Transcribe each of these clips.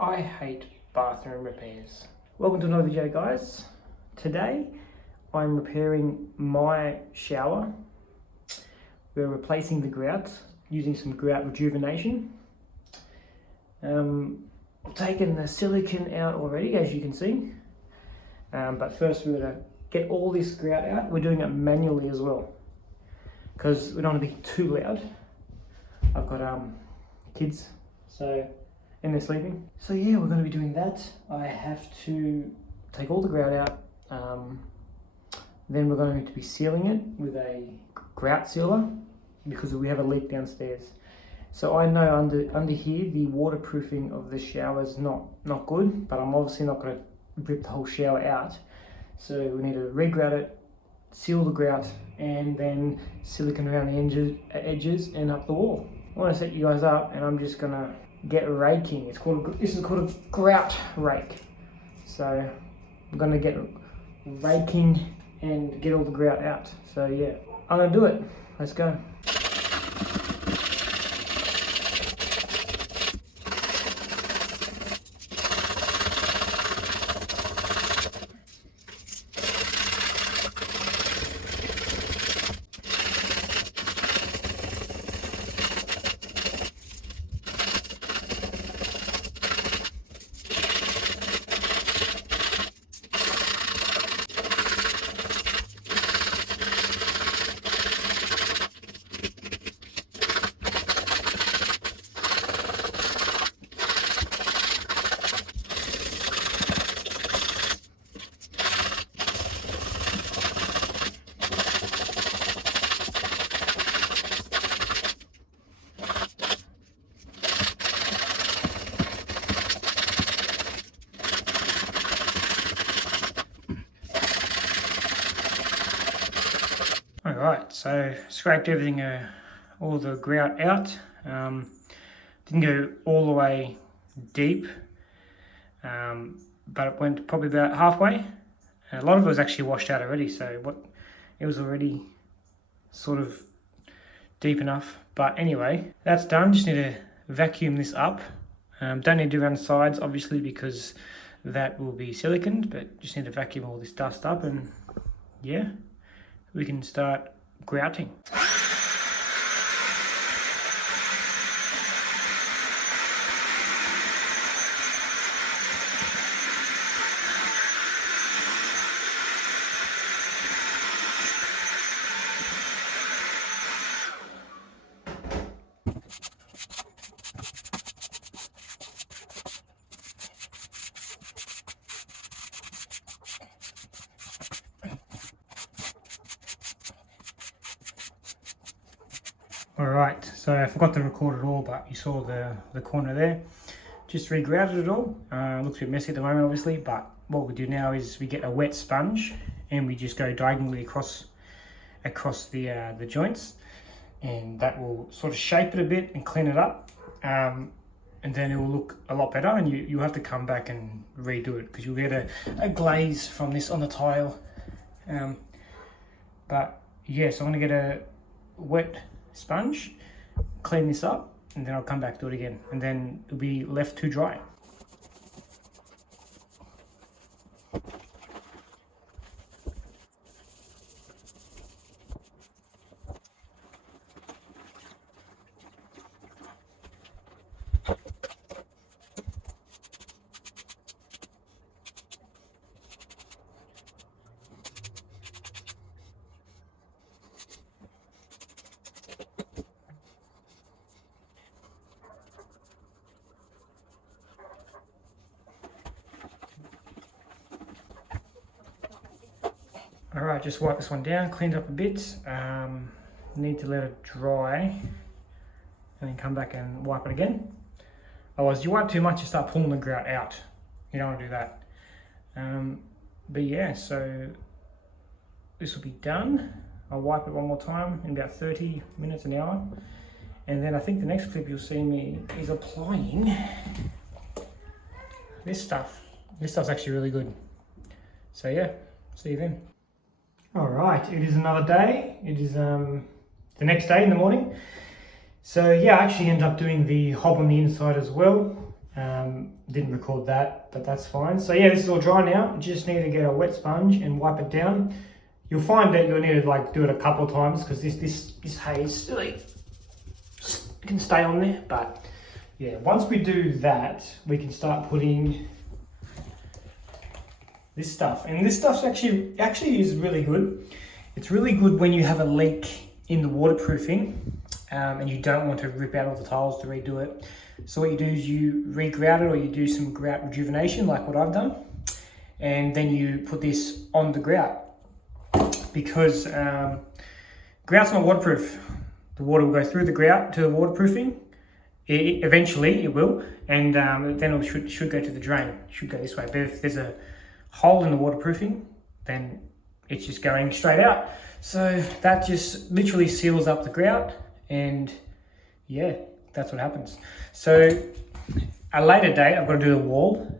I hate bathroom repairs. Welcome to another video, guys. Today I'm repairing my shower. We're replacing the grout using some grout rejuvenation. I've taken the silicone out already, as you can see, but first we're going to get all this grout out. We're doing it manually as well because we don't want to be too loud. I've got kids, and they're sleeping. So yeah, we're going to be doing that. I have to take all the grout out. Then we're going to be sealing it with a grout sealer because we have a leak downstairs. So I know under here the waterproofing of the shower is not good, but I'm obviously not going to rip the whole shower out. So we need to regrout it, seal the grout, and then silicone around the edges and up the wall. I want to set you guys up, and I'm just going to get raking. This is called a grout rake. So I'm going to get raking and get all the grout out. So yeah, I'm going to do it. Let's go. Alright, so scraped everything, all the grout out. Didn't go all the way deep, but it went probably about halfway. A lot of it was actually washed out already, so it was already sort of deep enough. But anyway, that's done. Just need to vacuum this up. Don't need to do around the sides, obviously, because that will be siliconed, but just need to vacuum all this dust up, and yeah, we can start grouting. Alright, so I forgot to record it all, but you saw the corner there. Just regrouted it all. Looks a bit messy at the moment, obviously, but what we do now is we get a wet sponge and we just go diagonally across the joints, and that will sort of shape it a bit and clean it up, and then it will look a lot better, and you'll have to come back and redo it because you'll get a glaze from this on the tile. But yeah, so I'm going to get a wet sponge, clean this up, and then I'll come back to it again, and then it'll be left to dry. Alright, just wipe this one down, cleaned up a bit. Need to let it dry and then come back and wipe it again. Otherwise, you wipe too much, you start pulling the grout out. You don't want to do that. But yeah, so this will be done. I'll wipe it one more time in about 30 minutes, an hour. And then I think the next clip you'll see me is applying this stuff. This stuff's actually really good. So yeah, see you then. Alright, it is another day. It is the next day in the morning. So yeah, I actually ended up doing the hob on the inside as well. Didn't record that, but that's fine. So yeah, this is all dry now. You just need to get a wet sponge and wipe it down. You'll find that you'll need to like do it a couple of times because this haze really can stay on there. But yeah, once we do that, we can start putting this stuff. And this stuff's actually is really good. It's really good when you have a leak in the waterproofing and you don't want to rip out all the tiles to redo it. So what you do is you regrout it, or you do some grout rejuvenation like what I've done, and then you put this on the grout, because grout's not waterproof. The water will go through the grout to the waterproofing. Eventually it will, and then it should go to the drain. It should go this way. But if there's a hole in the waterproofing, then it's just going straight out. So that just literally seals up the grout, and yeah, that's what happens. So a later date, I've got to do the wall,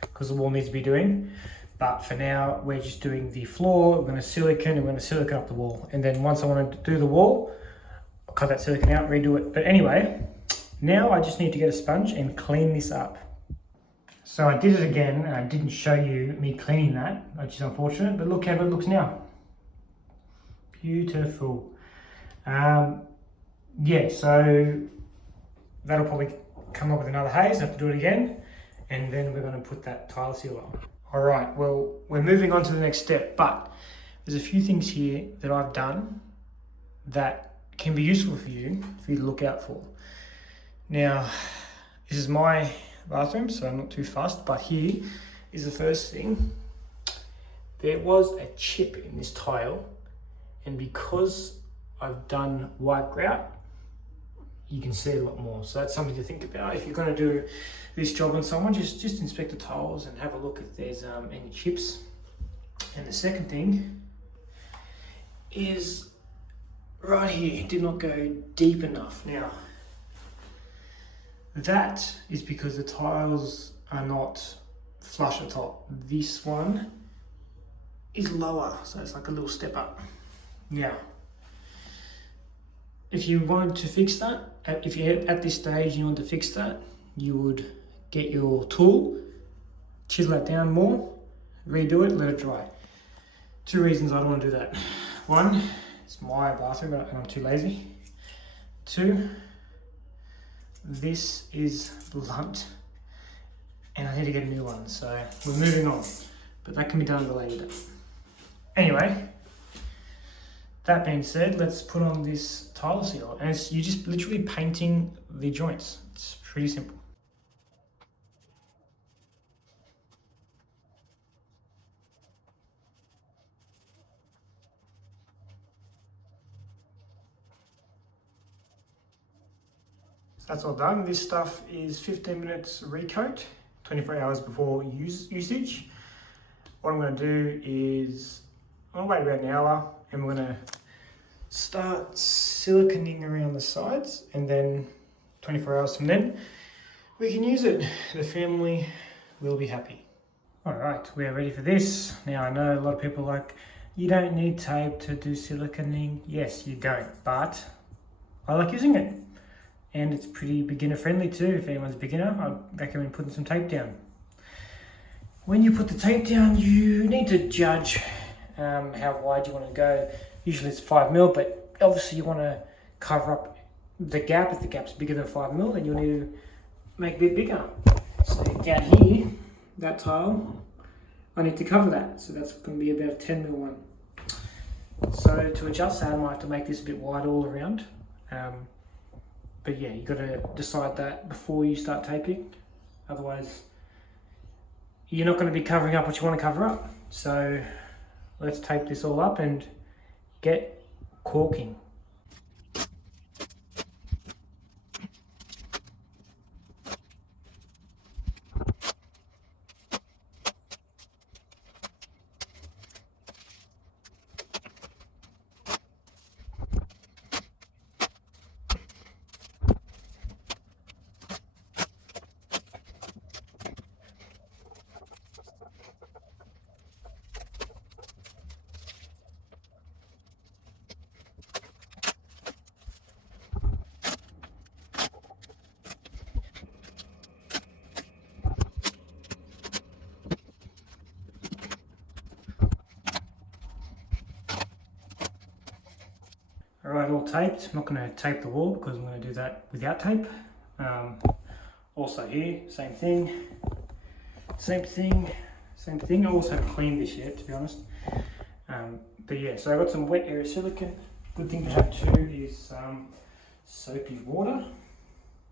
because the wall needs to be doing. But for now, we're just doing the floor. We're going to silicone, and we're going to silicone up the wall. And then once I want to do the wall, I'll cut that silicone out, redo it. But anyway, now I just need to get a sponge and clean this up. So I did it again, and I didn't show you me cleaning that, which is unfortunate, but look how it looks now. Beautiful. Yeah, so that'll probably come up with another haze. I have to do it again, and then we're going to put that tile seal on. All right, well, we're moving on to the next step, but there's a few things here that I've done that can be useful for you to look out for. Now, this is my bathroom, so I'm not too fussed, but here is the first thing. There was a chip in this tile, and because I've done white grout, you can see a lot more. So that's something to think about. If you're going to do this job on someone, just inspect the tiles and have a look if there's any chips. And the second thing is right here, it did not go deep enough. Now, that is because the tiles are not flush at the top. This one is lower, so it's like a little step up. Now, if you wanted to fix that, if you're at this stage you want to fix that, you would get your tool, chisel it down more, redo it, let it dry. Two reasons I don't want to do that. One, it's my bathroom and I'm too lazy. Two, this is blunt and I need to get a new one, so we're moving on. But that can be done at a later date. Anyway, that being said, let's put on this tile seal, and you're just literally painting the joints. It's pretty simple. That's all done. This stuff is 15 minutes recoat, 24 hours before usage. What I'm going to do is, I'm going to wait about an hour, and we're going to start siliconing around the sides, and then 24 hours from then, we can use it. The family will be happy. All right, we are ready for this. Now, I know a lot of people are like, you don't need tape to do siliconing. Yes, you don't, but I like using it. And it's pretty beginner friendly too. If anyone's a beginner, I'd recommend putting some tape down. When you put the tape down, you need to judge how wide you want to go. Usually it's 5mm, but obviously you want to cover up the gap. If the gap's bigger than 5mm, then you'll need to make a bit bigger. So down here, that tile, I need to cover that. So that's going to be about a 10mm one. So to adjust that, I might have to make this a bit wide all around. But yeah, you've got to decide that before you start taping. Otherwise, you're not going to be covering up what you want to cover up. So let's tape this all up and get caulking. all taped. I'm not going to tape the wall because I'm going to do that without tape. Also here, same thing. I also haven't cleaned this yet, to be honest. But yeah, so I got some wet area silicone. Good thing to have too is soapy water,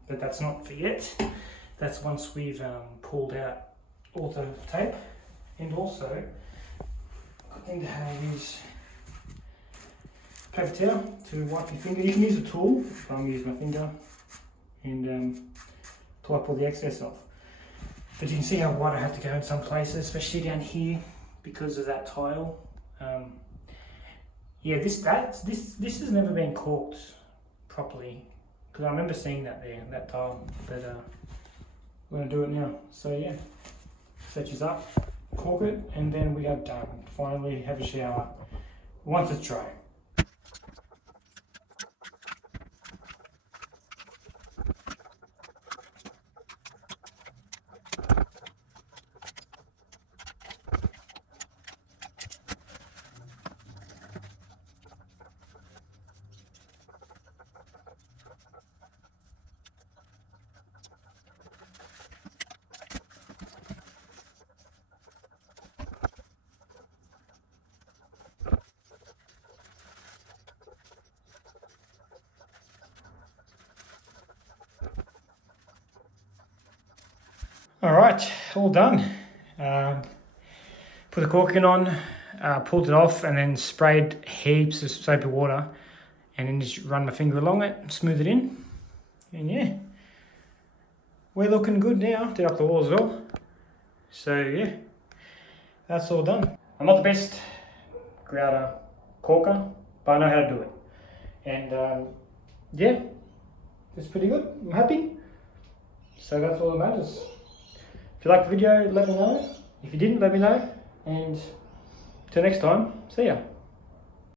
but that's not for yet. That's once we've pulled out all the tape. And also, good thing to have is paper towel to wipe your finger. You can use a tool, but I'm using my finger, and to wipe all the excess off. But you can see how wide I have to go in some places, especially down here because of that tile. Yeah, this has never been caulked properly because I remember seeing that there, that tile. But we're gonna do it now. So yeah, set yours up, caulk it, and then we are done. Finally, have a shower once it's dry. All right, all done. Put the corking on, pulled it off, and then sprayed heaps of soapy water, and then just run my finger along it, smooth it in, and yeah, we're looking good now. Did up the wall as well. So yeah, that's all done. I'm not the best grouter caulker, but I know how to do it, and yeah, it's pretty good. I'm happy. So that's all that matters. If you liked the video, let me know. If you didn't, let me know. And till next time, see ya.